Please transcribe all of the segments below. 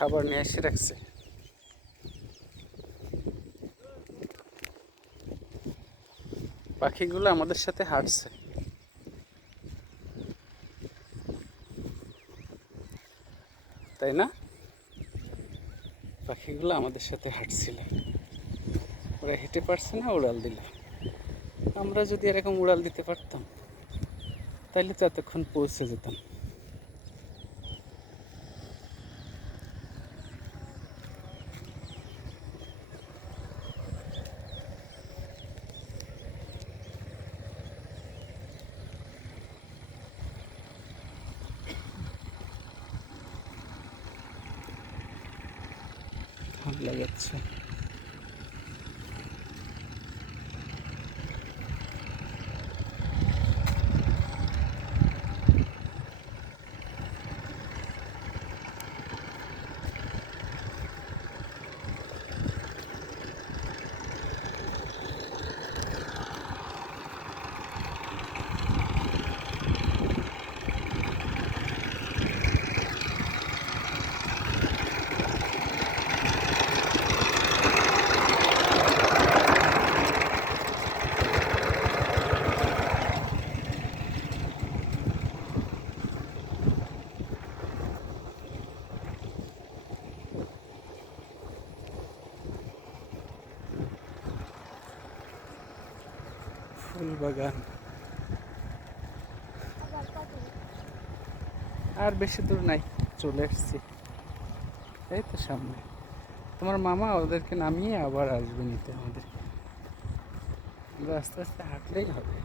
খাবার নিয়ে এসে রাখছে। পাখিগুলো আমাদের সাথে হাঁটছে। তাই না? পাখিগুলো আমাদের সাথে হাঁটছিল। ওরা হেঁটে পারছে না, উড়াল দিল। আমরা যদি এরকম উড়াল দিতে পারতাম তাহলে তো এতক্ষণ পৌঁছে যেতাম। ভালো ফুল বাগান। আর বেশি দূর নাই, চলে এসছি। এই তো সামনে। তোমার মামা ওদেরকে নামিয়ে আবার আসবে নিতে আমাদের। আমরা আস্তে আস্তে হাঁটলেই হবে।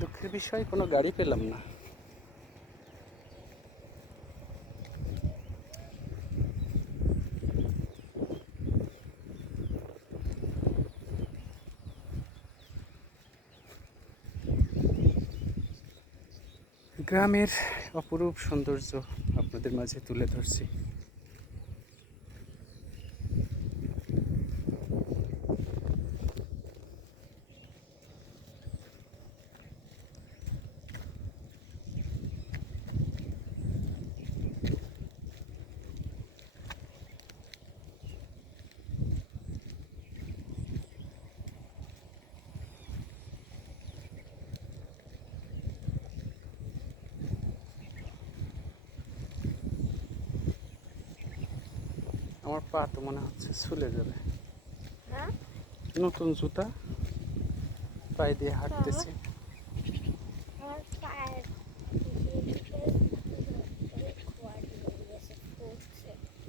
দুঃখের বিষয়, কোনো গাড়ি পেলাম না। গ্রামের অপরূপ সৌন্দর্য আপনাদের মাঝে তুলে ধরছি। আমার পা তো মনে হচ্ছে ছুলে যাবে। হ্যাঁ? নতুন জুতা পায়ে দিয়ে হাঁটতেছি।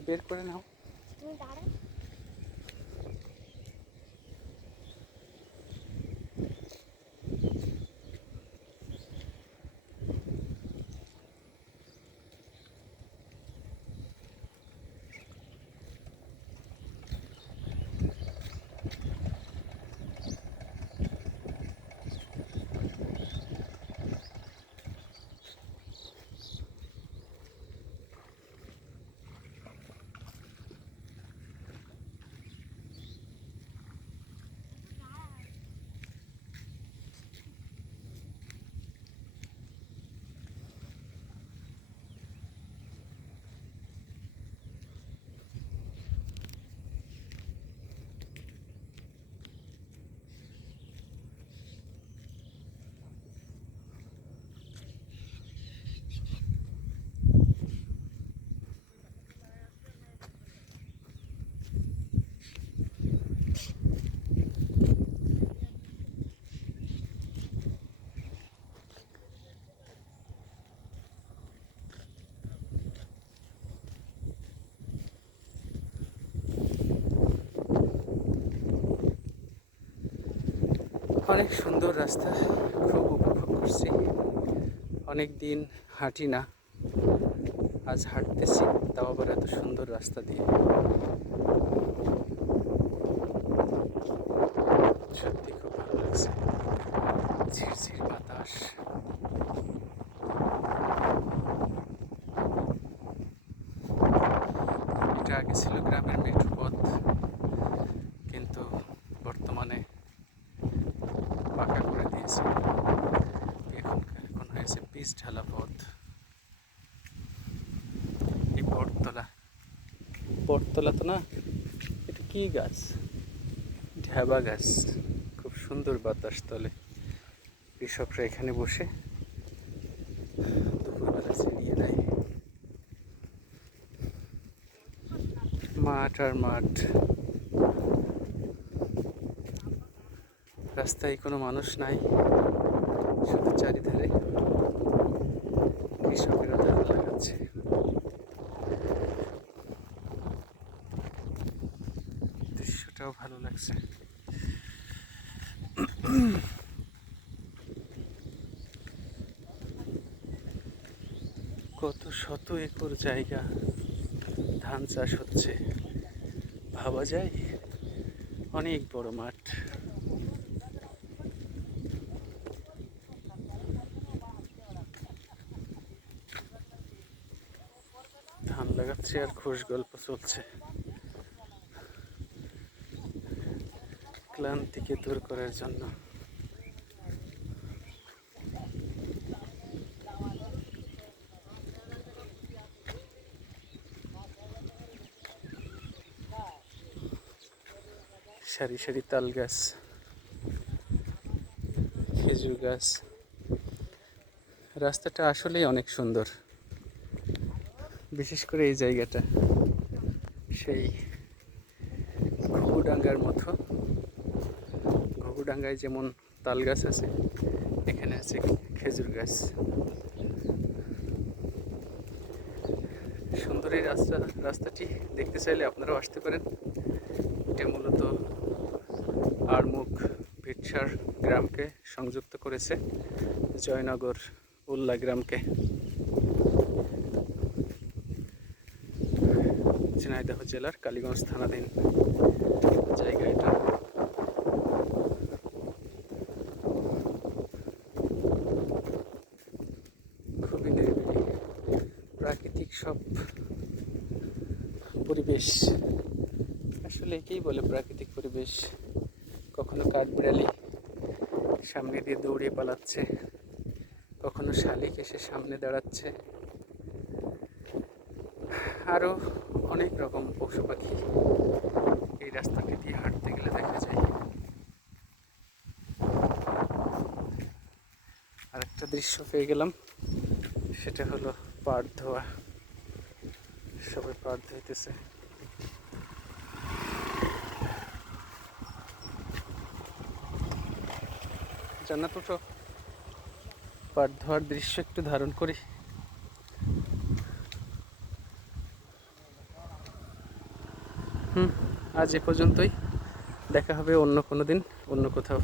বের করে নাও। অনেক সুন্দর রাস্তা, খুব উপভোগ করছি। অনেক দিন হাঁটি না, আজ হাঁটতেছি, তাও আবার এত সুন্দর রাস্তা দিয়ে। সত্যি খুব ভালো লাগছে। ঝিরঝির বাতাস। পিচ ঢালা পথ এই বটতলা। বটতলা তো না? এটা কি গাছ? ঢ্যাবা গাছ। খুব সুন্দর বাতাস তলে। কৃষকরা এখানে বসে দুপুরবেলা ছিনিয়ে নেয়। মাঠ আর মাঠ। রাস্তায় কোনো মানুষ নাই। শুধু চারিধারে কৃষকেরা ধান লাগাচ্ছে। দৃশ্যটাও ভালো লাগছে। কত শত একর জায়গা ধান চাষ হচ্ছে। ভাবা যায়, অনেক বড় মাঠ ধান লাগাচ্ছে আর খোশ গল্প চলছে। ক্লান্তিকে দূর করার জন্য। সারি সারি তাল গাছ, খেজুর গাছ। রাস্তাটা আসলেই অনেক সুন্দর। বিশেষ করে এই জায়গাটা। সেই ঘুঘুডাঙ্গার মতো। ঘুঘুডাঙ্গায় যেমন তাল গাছ আছে, এখানে আছে খেজুর গাছ। সুন্দর এই রাস্তা, রাস্তাটি দেখতে চাইলে আপনারাও আসতে পারেন। এটা মূলত আরমুখ ভিটসার গ্রামকে সংযুক্ত করেছে, জয়নগর উল্লা গ্রামকে। ঝিনাইদহ জেলার কালীগঞ্জ থানাধীন জায়গা এটা। খুবই প্রাকৃতিক সব পরিবেশ। আসলে একেই বলে প্রাকৃতিক পরিবেশ। কখনো কাঠবিড়ালি সামনে দিয়ে দৌড়ে পালাচ্ছে, কখনো শালিক এসে সামনে দাঁড়াচ্ছে। আরও অনেক রকম পশু পাখি এই রাস্তাটি দিয়ে হাঁটতে গেলে দেখা যায়। আরেকটা দৃশ্য পেয়ে গেলাম, সেটা হলো পাট ধোয়া। সবাই পাট ধুইতেছে। জান্নাত পাট ধোয়ার দৃশ্য একটু ধারণ করি। আজ এ পর্যন্তই। দেখা হবে অন্য কোনো দিন অন্য কোথাও।